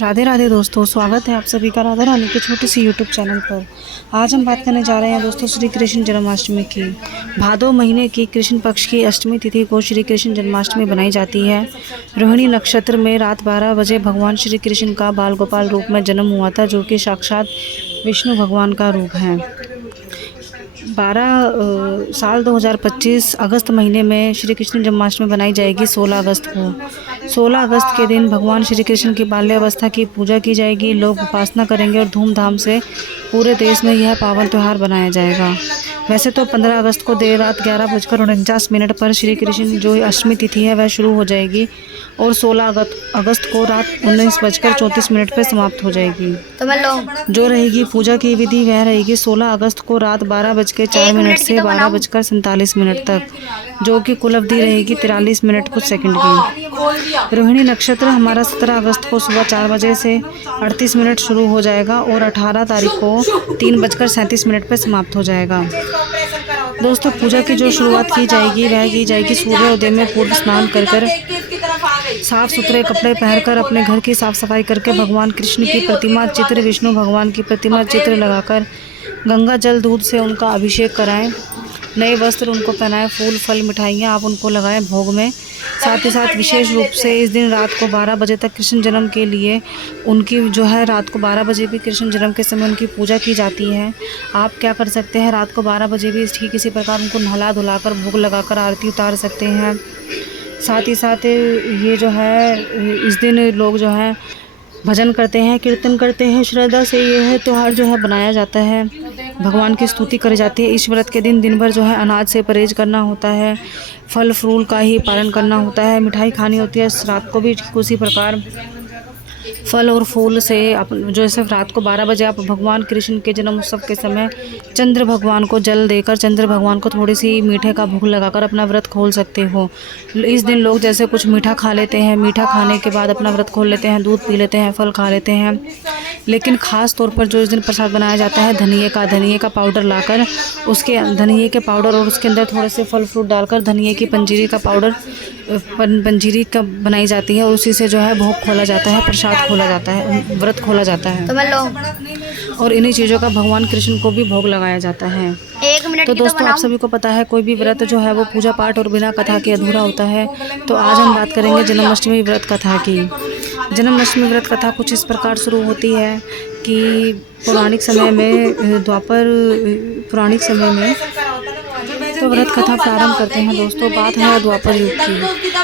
राधे राधे दोस्तों, स्वागत है आप सभी का राधा रानी के छोटी सी यूट्यूब चैनल पर। आज हम बात करने जा रहे हैं दोस्तों श्री कृष्ण जन्माष्टमी की। भादो महीने की कृष्ण पक्ष की अष्टमी तिथि को श्री कृष्ण जन्माष्टमी बनाई जाती है। रोहिणी नक्षत्र में रात 12 बजे भगवान श्री कृष्ण का बाल गोपाल रूप में जन्म हुआ था, जो कि साक्षात विष्णु भगवान का रूप है। 2025 अगस्त महीने में श्री कृष्ण जन्माष्टमी बनाई जाएगी 16 अगस्त को। 16 अगस्त के दिन भगवान श्री कृष्ण की बाल्यावस्था की पूजा की जाएगी। लोग उपासना करेंगे और धूमधाम से पूरे देश में यह पावन त्यौहार बनाया जाएगा। वैसे तो 15 अगस्त को देर रात 11:49 पर श्री कृष्ण जो अष्टमी तिथि है वह शुरू हो जाएगी और 16 अगस्त को रात 19:34 पर समाप्त हो जाएगी। जो रहेगी पूजा की विधि वह रहेगी 16 अगस्त को रात 12:04 से 12:47 तक, जो कि कुल अवधि रहेगी 43 मिनट कुछ सेकंड की। रोहिणी नक्षत्र हमारा 17 अगस्त को सुबह 4 बजे से 38 मिनट शुरू हो जाएगा और 18 तारीख को 3:37 पर समाप्त हो जाएगा। दोस्तों, पूजा की जो शुरुआत की जाएगी वह की जाएगी सूर्योदय में पूर्व स्नान कर साफ सुथरे कपड़े पहनकर अपने घर की साफ सफाई करके भगवान कृष्ण की प्रतिमा चित्र, विष्णु भगवान की प्रतिमा चित्र लगाकर गंगा जल दूध से उनका अभिषेक कराएं। नए वस्त्र उनको पहनाएं, फूल फल मिठाइयाँ आप उनको लगाएं भोग में। साथ ही साथ विशेष रूप से इस दिन रात को 12 बजे तक कृष्ण जन्म के लिए उनकी जो है रात को 12 बजे भी कृष्ण जन्म के समय उनकी पूजा की जाती है। आप क्या कर सकते हैं, रात को 12 बजे भी ठीक इसी प्रकार उनको नहला धुलाकर भोग लगाकर आरती उतार सकते हैं। साथ ही साथ ये जो है इस दिन लोग जो है भजन करते हैं, कीर्तन करते हैं, श्रद्धा से यह त्यौहार जो है बनाया जाता है। भगवान की स्तुति करी जाती है। इस व्रत के दिन भर जो है अनाज से परहेज करना होता है, फल फ्रूल का ही पालन करना होता है, मिठाई खानी होती है। रात को भी ठीक उसी प्रकार फल और फूल से जो है रात को 12 बजे आप भगवान कृष्ण के जन्म उत्सव के समय चंद्र भगवान को जल देकर चंद्र भगवान को थोड़ी सी मीठे का भोग लगाकर अपना व्रत खोल सकते हो। इस दिन लोग जैसे कुछ मीठा खा लेते हैं, मीठा खाने के बाद अपना व्रत खोल लेते हैं, दूध पी लेते हैं, फल खा लेते हैं। लेकिन ख़ास तौर पर जो इस दिन प्रसाद बनाया जाता है धनिये का पाउडर लाकर उसके धनिये के पाउडर और उसके अंदर थोड़े से फल फ्रूट डालकर धनिये की पंजीरी का पाउडर पंजीरी का बनाई जाती है और उसी से जो है भोग खोला जाता है, प्रसाद खोला जाता है, व्रत खोला जाता है। और इन्हीं चीज़ों का भगवान कृष्ण को भी भोग लगाया जाता है। तो दोस्तों, आप सभी को पता है कोई भी व्रत जो है वो पूजा पाठ और बिना कथा के अधूरा होता है। तो आज हम बात करेंगे जन्माष्टमी व्रत कथा की। जन्माष्टमी व्रत कथा कुछ इस प्रकार शुरू होती है कि पौराणिक समय में तो व्रत कथा प्रारंभ करते हैं। दोस्तों, बात है द्वापर युग की।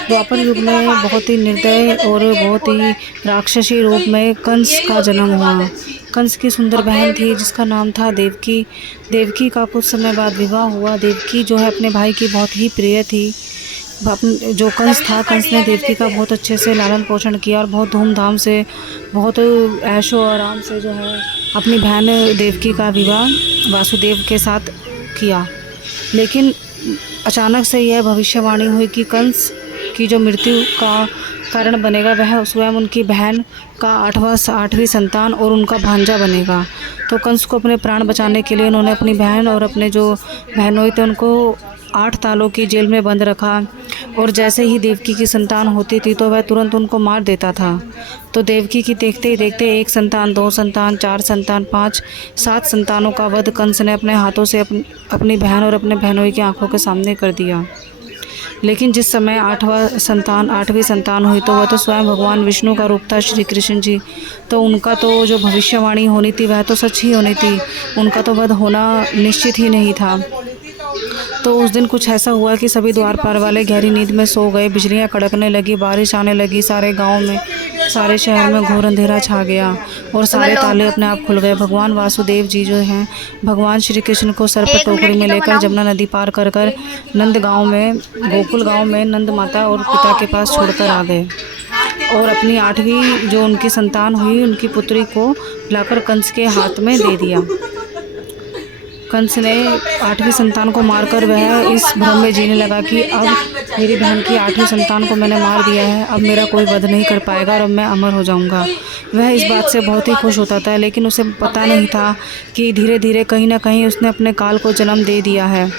द्वापर युग में बहुत ही निर्दय और बहुत ही राक्षसी रूप में कंस का जन्म हुआ। कंस की सुंदर बहन थी जिसका नाम था देवकी। देवकी का कुछ समय बाद विवाह हुआ। देवकी जो है अपने भाई की बहुत ही प्रिय थी। जो कंस था, कंस ने देवकी का बहुत अच्छे से लालन पोषण किया और बहुत धूमधाम से बहुत ऐशो आराम से जो है अपनी बहन देवकी का विवाह वासुदेव के साथ किया। लेकिन अचानक से यह भविष्यवाणी हुई कि कंस की जो मृत्यु का कारण बनेगा वह स्वयं उनकी बहन का 8वीं संतान और उनका भांजा बनेगा। तो कंस को अपने प्राण बचाने के लिए उन्होंने अपनी बहन और अपने जो बहनोई थे उनको 8 तालों की जेल में बंद रखा और जैसे ही देवकी की संतान होती थी तो वह तुरंत उनको मार देता था। तो देवकी की देखते ही देखते 1 संतान, 2 संतान, 4 संतान, 5, 7 संतानों का वध कंस ने अपने हाथों से अपनी बहन और अपने बहनोई की आंखों के सामने कर दिया। लेकिन जिस समय 8वीं संतान हुई तो वह तो स्वयं भगवान विष्णु का रूप था, श्री कृष्ण जी। तो उनका तो जो भविष्यवाणी होनी थी वह तो सच ही होनी थी, उनका तो वध होना निश्चित ही नहीं था। तो उस दिन कुछ ऐसा हुआ कि सभी द्वारपाल वाले गहरी नींद में सो गए। बिजलियां कड़कने लगी, बारिश आने लगी, सारे गांव में, सारे शहर में घोर अंधेरा छा गया और सारे ताले अपने आप खुल गए। भगवान वासुदेव जी जो हैं भगवान श्री कृष्ण को सर पर टोकरी में लेकर जमुना नदी पार कर नंद गांव में, गोकुल गांव में नंद माता और पिता के पास छोड़कर आ गए और अपनी 8वीं जो उनकी संतान हुई उनकी पुत्री को लाकर कंस के हाथ में दे दिया। कंस ने 8वीं संतान को मारकर वह इस भ्रम में जीने लगा कि अब मेरी बहन की 8वीं संतान को मैंने मार दिया है, अब मेरा कोई वध नहीं कर पाएगा और अब मैं अमर हो जाऊंगा। वह इस बात से बहुत ही खुश होता था, लेकिन उसे पता नहीं था कि धीरे धीरे कहीं ना कहीं उसने अपने काल को जन्म दे दिया है।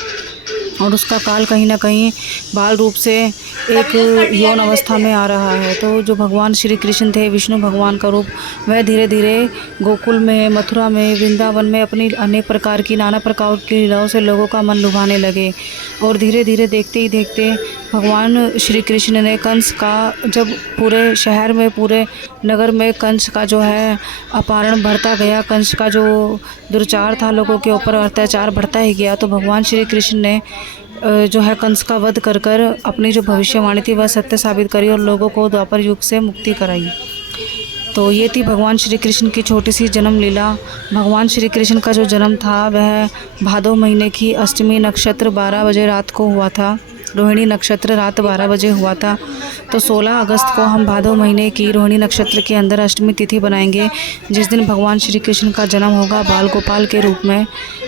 और उसका काल कहीं ना कहीं बाल रूप से एक यौन अवस्था में आ रहा है। तो जो भगवान श्री कृष्ण थे, विष्णु भगवान का रूप, वह धीरे धीरे गोकुल में, मथुरा में, वृंदावन में अपनी अनेक प्रकार की, नाना प्रकार की लीलाओं से लोगों का मन लुभाने लगे। और धीरे धीरे देखते ही देखते भगवान श्री कृष्ण ने कंस का, जब पूरे शहर में, पूरे नगर में कंस का जो है अपहरण बढ़ता गया, कंस का जो दुर्चार था, लोगों के ऊपर अत्याचार बढ़ता ही गया, तो भगवान श्री कृष्ण ने जो है कंस का वध कर कर अपनी जो भविष्यवाणी थी वह सत्य साबित करी और लोगों को द्वापर युग से मुक्ति कराई। तो ये थी भगवान श्री कृष्ण की छोटी सी जन्म लीला। भगवान श्री कृष्ण का जो जन्म था वह भादो महीने की अष्टमी नक्षत्र 12 बजे रात को हुआ था। रोहिणी नक्षत्र रात 12 बजे हुआ था। तो 16 अगस्त को हम भादो महीने की रोहिणी नक्षत्र के अंदर अष्टमी तिथि बनाएंगे, जिस दिन भगवान श्री कृष्ण का जन्म होगा बाल गोपाल के रूप में।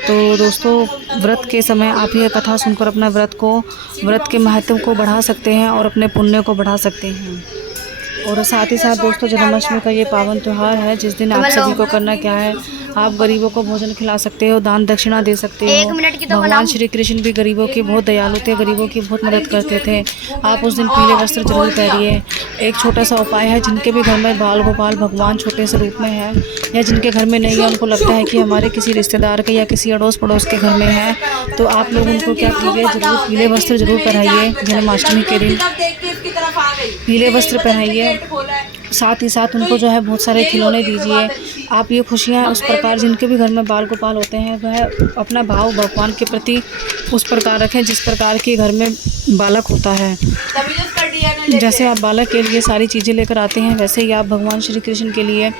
तो दोस्तों, व्रत के समय आप यह कथा सुनकर अपना व्रत के महत्व को बढ़ा सकते हैं और अपने पुण्य को बढ़ा सकते हैं। और साथ ही साथ दोस्तों, जन्माष्टमी का ये पावन त्यौहार है, जिस दिन आप सभी को करना क्या है, आप गरीबों को भोजन खिला सकते हो, दान दक्षिणा दे सकते हो। भगवान श्री कृष्ण भी गरीबों की बहुत दयालु थे, गरीबों की बहुत मदद करते थे। आप उस दिन पीले वस्त्र जरूर पहनिए। एक छोटा सा उपाय है, जिनके भी घर में बाल गोपाल भगवान छोटे से रूप में है, या जिनके घर में नहीं है, उनको लगता है कि हमारे किसी रिश्तेदार के या किसी अड़ोस पड़ोस के घर में है, तो आप लोग उनको क्या कीजिए, जरूर पीले वस्त्र जरूर पहनाइए। जन्माष्टमी के दिन पीले वस्त्र पहनाइए। साथ ही साथ उनको जो है बहुत सारे खिलौने दीजिए। आप ये खुशियाँ उस प्रकार, जिनके भी घर में बाल गोपाल होते हैं, वह अपना भाव भगवान के प्रति उस प्रकार रखें जिस प्रकार के घर में बालक होता है। जैसे आप बालक के लिए सारी चीज़ें लेकर आते हैं, वैसे ही आप भगवान श्री कृष्ण के लिए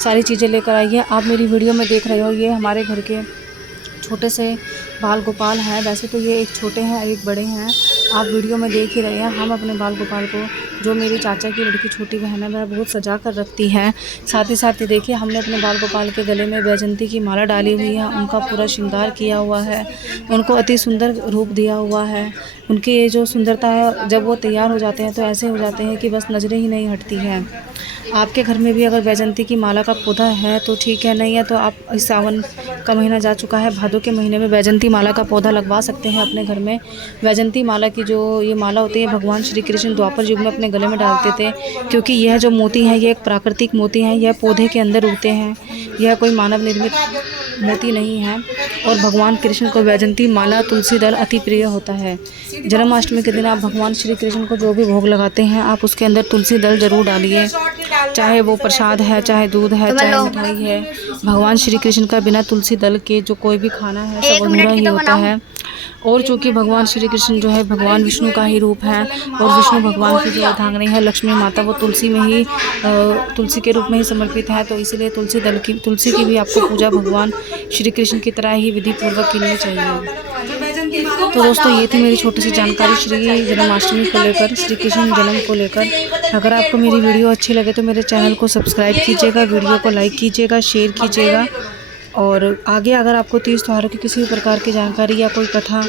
सारी चीज़ें लेकर आइए। आप मेरी वीडियो में देख रहे हो, ये हमारे घर के छोटे से बाल गोपाल हैं। वैसे तो ये एक छोटे हैं, एक बड़े हैं, आप वीडियो में देख ही रहे हैं। हम अपने बाल गोपाल को, जो मेरी चाचा की लड़की छोटी बहन है, वह बहुत सजा कर रखती है। साथ ही साथ देखिए, हमने अपने बाल गोपाल के गले में वैजंती की माला डाली हुई है, उनका पूरा श्रृंगार किया हुआ है, उनको अति सुंदर रूप दिया हुआ है। उनकी ये जो सुंदरता है, जब वो तैयार हो जाते हैं तो ऐसे हो जाते हैं कि बस नज़रें ही नहीं हटती हैं। आपके घर में भी अगर वैजंती की माला का पौधा है तो ठीक है, नहीं है तो आप, इस सावन का महीना जा चुका है, भादों के महीने में वैजंती माला का पौधा लगवा सकते हैं अपने घर में। वैजंती माला की जो ये माला होती है, भगवान श्री कृष्ण द्वापर युग में अपने गले में डालते थे, क्योंकि यह जो मोती है, ये एक प्राकृतिक मोती है, यह पौधे के अंदर उगते हैं, यह कोई मानव निर्मित मोती नहीं है। और भगवान कृष्ण को वैजंती माला, तुलसी दल अति प्रिय होता है। जन्माष्टमी के दिन आप भगवान श्री कृष्ण को जो भी भोग लगाते हैं, आप उसके अंदर तुलसी दल जरूर डालिए, चाहे वो प्रसाद है, चाहे दूध है, चाहे मिठाई है। भगवान श्री कृष्ण का बिना तुलसी दल के जो कोई भी खाना है, सब अधूरा ही होता है। और चूँकि भगवान श्री कृष्ण जो है भगवान विष्णु का ही रूप है, और विष्णु भगवान की जो अर्धांगिनी है लक्ष्मी माता, वो तुलसी में ही, तुलसी के रूप में ही समर्पित है, तो इसलिए तुलसी की भी आपको पूजा भगवान श्री कृष्ण की तरह ही विधि पूर्वक करनी चाहिए। तो दोस्तों, ये थी मेरी छोटी सी जानकारी श्री जन्माष्टमी को लेकर, श्री कृष्ण जन्म को लेकर। अगर आपको मेरी वीडियो अच्छी लगे तो मेरे चैनल को सब्सक्राइब कीजिएगा, वीडियो को लाइक कीजिएगा, शेयर कीजिएगा। और आगे अगर आपको तीज त्योहारों की किसी भी प्रकार की जानकारी या कोई कथा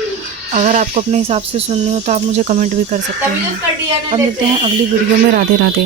अगर आपको अपने हिसाब से सुननी हो तो आप मुझे कमेंट भी कर सकते हैं। अब मिलते हैं अगली वीडियो में। राधे राधे।